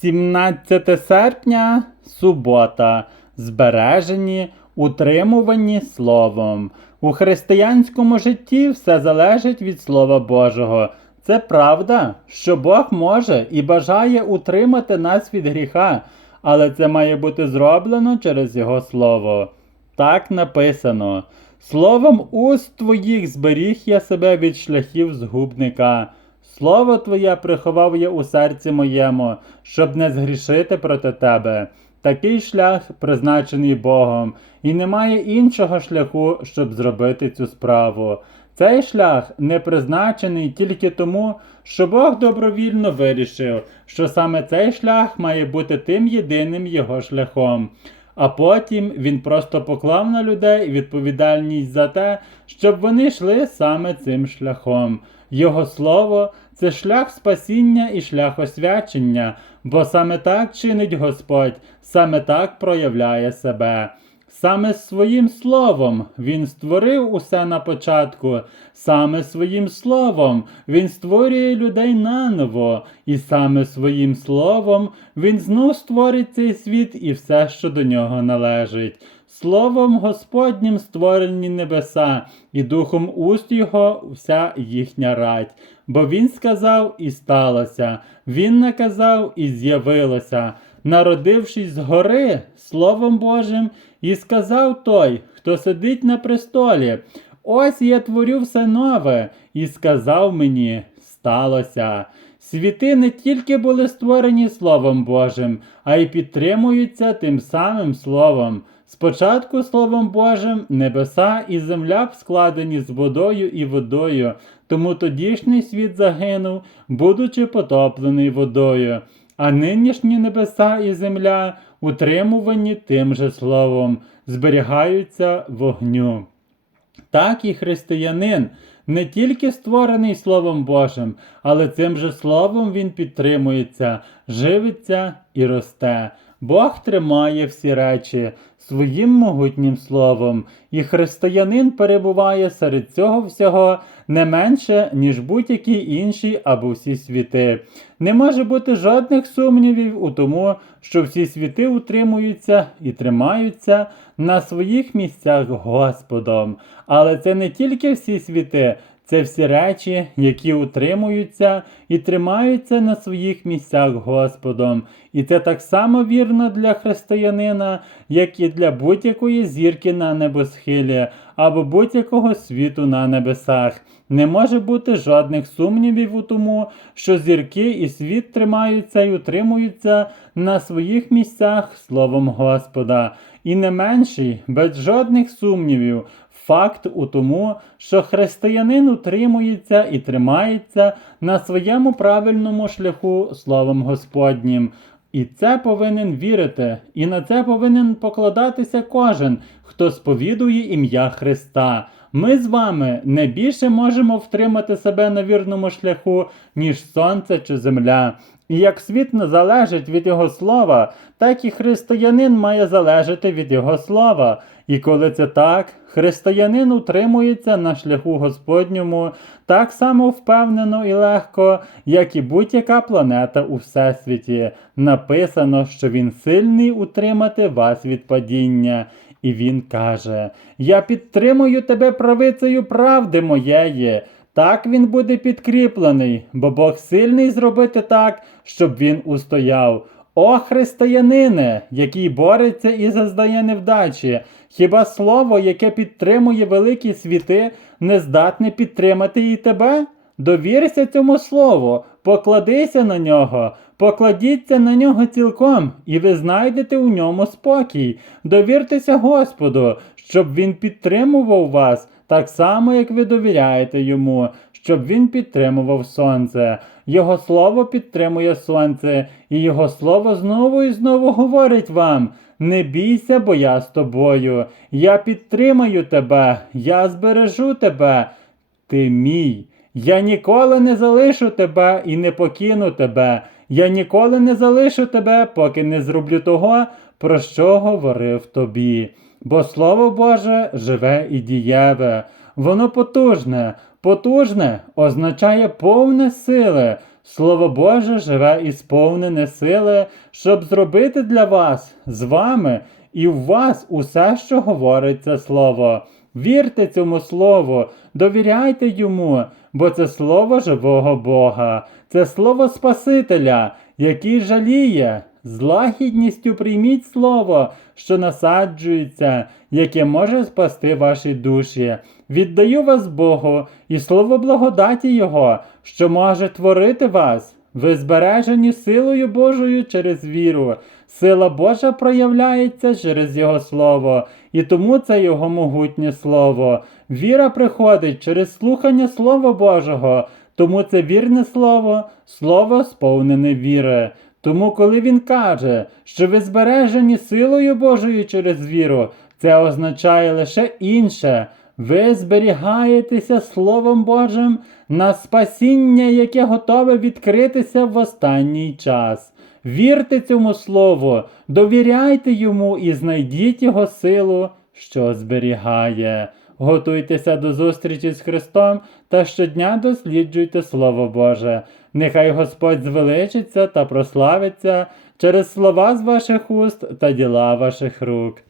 17 серпня, субота. Збережені, утримувані словом. У християнському житті все залежить від Слова Божого. Це правда, що Бог може і бажає утримати нас від гріха, але це має бути зроблено через Його Слово. Так написано: Словом уст твоїх зберіг я себе від шляхів згубника. Слово Твоє приховав я у серці моєму, щоб не згрішити проти тебе. Такий шлях призначений Богом, і немає іншого шляху, щоб зробити цю справу. Цей шлях не призначений тільки тому, що Бог добровільно вирішив, що саме цей шлях має бути тим єдиним його шляхом. А потім він просто поклав на людей відповідальність за те, щоб вони йшли саме цим шляхом. Його слово це шлях спасіння і шлях освячення, бо саме так чинить Господь, саме так проявляє себе. Саме своїм словом Він створив усе на початку, саме своїм словом Він створює людей наново, і саме своїм словом Він знов створить цей світ і все, що до нього належить. Словом Господнім створені небеса, і духом уст його вся їхня рать. Бо він сказав і сталося, він наказав і з'явилося, народившись згори Словом Божим, і сказав той, хто сидить на престолі. Ось я творю все нове, і сказав мені, сталося. Світи не тільки були створені Словом Божим, а й підтримуються тим самим Словом. Спочатку Словом Божим небеса і земля складені з водою і водою, тому тодішній світ загинув, будучи потоплений водою, а нинішні небеса і земля, утримувані тим же словом, зберігаються вогню. Так і християнин не тільки створений Словом Божим, але цим же Словом він підтримується, живиться і росте. Бог тримає всі речі своїм могутнім словом, і християнин перебуває серед цього всього не менше, ніж будь-які інші або всі світи. Не може бути жодних сумнівів у тому, що всі світи утримуються і тримаються на своїх місцях Господом. Але це не тільки всі світи. Це всі речі, які утримуються і тримаються на своїх місцях Господом. І це так само вірно для християнина, як і для будь-якої зірки на небосхилі або будь-якого світу на небесах. Не може бути жодних сумнівів у тому, що зірки і світ тримаються і утримуються на своїх місцях Словом Господа. І не менший, без жодних сумнівів, Факт у тому, що християнин утримується і тримається на своєму правильному шляху Словом Господнім. І це повинен вірити, і на це повинен покладатися кожен, хто сповідує ім'я Христа. Ми з вами не більше можемо втримати себе на вірному шляху, ніж сонце чи земля. І як світ не залежить від Його слова, так і християнин має залежати від Його слова. І коли це так, християнин утримується на шляху Господньому так само впевнено і легко, як і будь-яка планета у Всесвіті. Написано, що він сильний утримати вас від падіння. І він каже: Я підтримую тебе правицею правди моєї. Так він буде підкріплений, бо Бог сильний зробити так, щоб він устояв. О, християнине, який бореться і заздає невдачі, хіба слово, яке підтримує великі світи, не здатне підтримати і тебе? Довірся цьому слову, покладися на нього, покладіться на нього цілком, і ви знайдете у ньому спокій. Довіртеся Господу, щоб Він підтримував вас так само, як ви довіряєте йому, щоб він підтримував сонце. Його слово підтримує сонце, і Його слово знову і знову говорить вам: не бійся, бо я з тобою. Я підтримаю тебе, я збережу тебе. Ти мій. Я ніколи не залишу тебе і не покину тебе. Я ніколи не залишу тебе, поки не зроблю того, про що говорив тобі. Бо Слово Боже живе і дієве, воно потужне, потужне означає повне сили. Слово Боже живе і сповнене сили, щоб зробити для вас з вами і в вас усе, що говорить це слово. Вірте цьому слову, довіряйте йому, бо це слово живого Бога, це слово Спасителя, який жаліє. З лагідністю прийміть слово, що насаджується, яке може спасти ваші душі. Віддаю вас Богу і слово благодаті Його, що може творити вас. Ви збережені силою Божою через віру. Сила Божа проявляється через Його Слово, і тому це Його могутнє Слово. Віра приходить через слухання Слова Божого, тому це вірне Слово, Слово сповнене віри. Тому, коли він каже, що ви збережені силою Божою через віру, це означає лише інше. Ви зберігаєтеся Словом Божим на спасіння, яке готове відкритися в останній час. Вірте цьому слову, довіряйте йому і знайдіть його силу, що зберігає. Готуйтеся до зустрічі з Христом та щодня досліджуйте Слово Боже. Нехай Господь звеличиться та прославиться через слова з ваших уст та діла ваших рук.